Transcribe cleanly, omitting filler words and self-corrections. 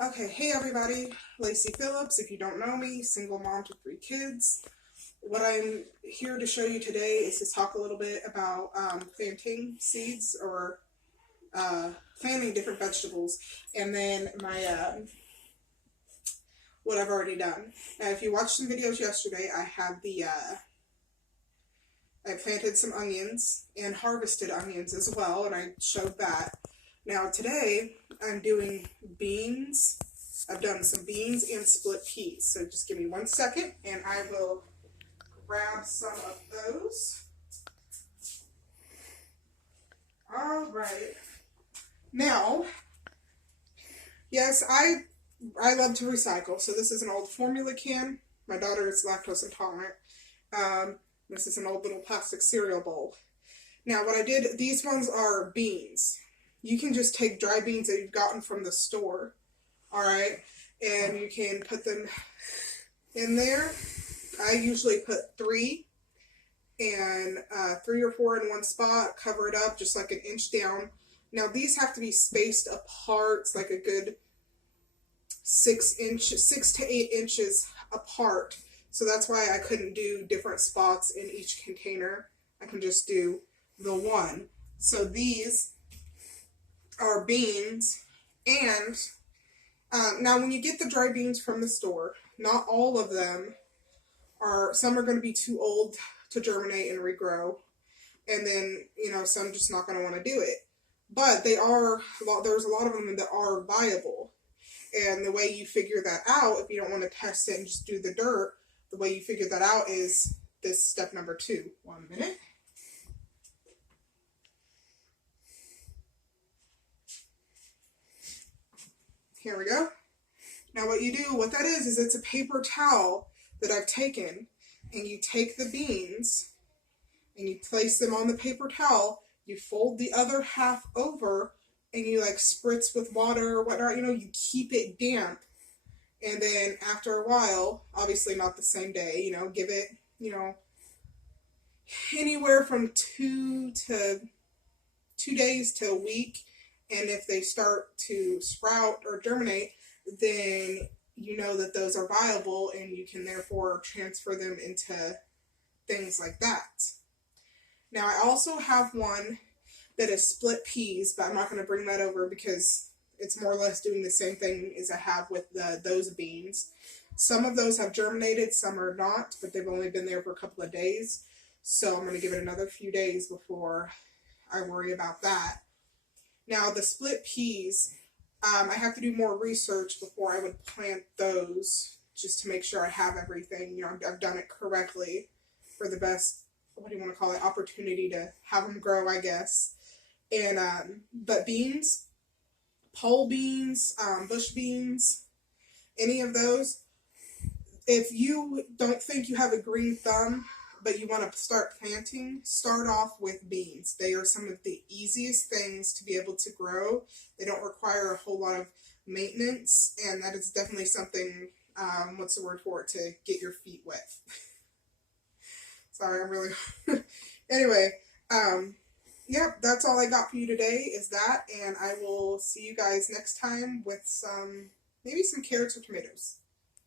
Okay, hey everybody, Lacey Phillips. If you don't know me, single mom to 3 kids. What I'm here to show you today is to talk a little bit about planting seeds or planting different vegetables, and then my what I've already done. Now, if you watched some videos yesterday, I have I planted some onions and harvested onions as well, and I showed that. Now today I'm doing beans. I've done some beans and split peas. So just give me 1 second and I will grab some of those. All right. Now, yes, I love to recycle. So this is an old formula can. My daughter is lactose intolerant. This is an old little plastic cereal bowl. Now what I did, these ones are beans. You can just take dry beans that you've gotten from the store, all right, and you can put them in there. I usually put 3 and 3 or 4 in one spot, cover it up just like an inch down. Now these have to be spaced apart. It's like a good 6 to 8 inches apart. So that's why I couldn't do different spots in each container. I can just do the one. So these are beans, and now when you get the dry beans from the store, not all of them are, some are going to be too old to germinate and regrow, and then, some just not going to want to do it. But there's a lot of them that are viable. And the way you figure that out, if you don't want to test it and just do the dirt, the way you figure that out is this step number 2. 1 minute. Here we go. Now what that is it's a paper towel that I've taken, and you take the beans and you place them on the paper towel, you fold the other half over, and you like spritz with water or whatnot, you keep it damp. And then after a while, obviously not the same day, give it, anywhere from 2 days to a week. And if they start to sprout or germinate, then you know that those are viable, and you can therefore transfer them into things like that. Now I also have one that is split peas, but I'm not going to bring that over because it's more or less doing the same thing as I have with those beans. Some of those have germinated, some are not, but they've only been there for a couple of days. So I'm going to give it another few days before I worry about that. Now the split peas, I have to do more research before I would plant those, just to make sure I have everything. I've done it correctly for the best, what do you want to call it, opportunity to have them grow, I guess. And but beans, pole beans, bush beans, any of those, if you don't think you have a green thumb but you want to start planting, start off with beans. They are some of the easiest things to be able to grow. They don't require a whole lot of maintenance, and that is definitely something, what's the word for it, to get your feet wet. Sorry, I'm really anyway, yep, that's all I got for you today is that, and I will see you guys next time with maybe some carrots or tomatoes.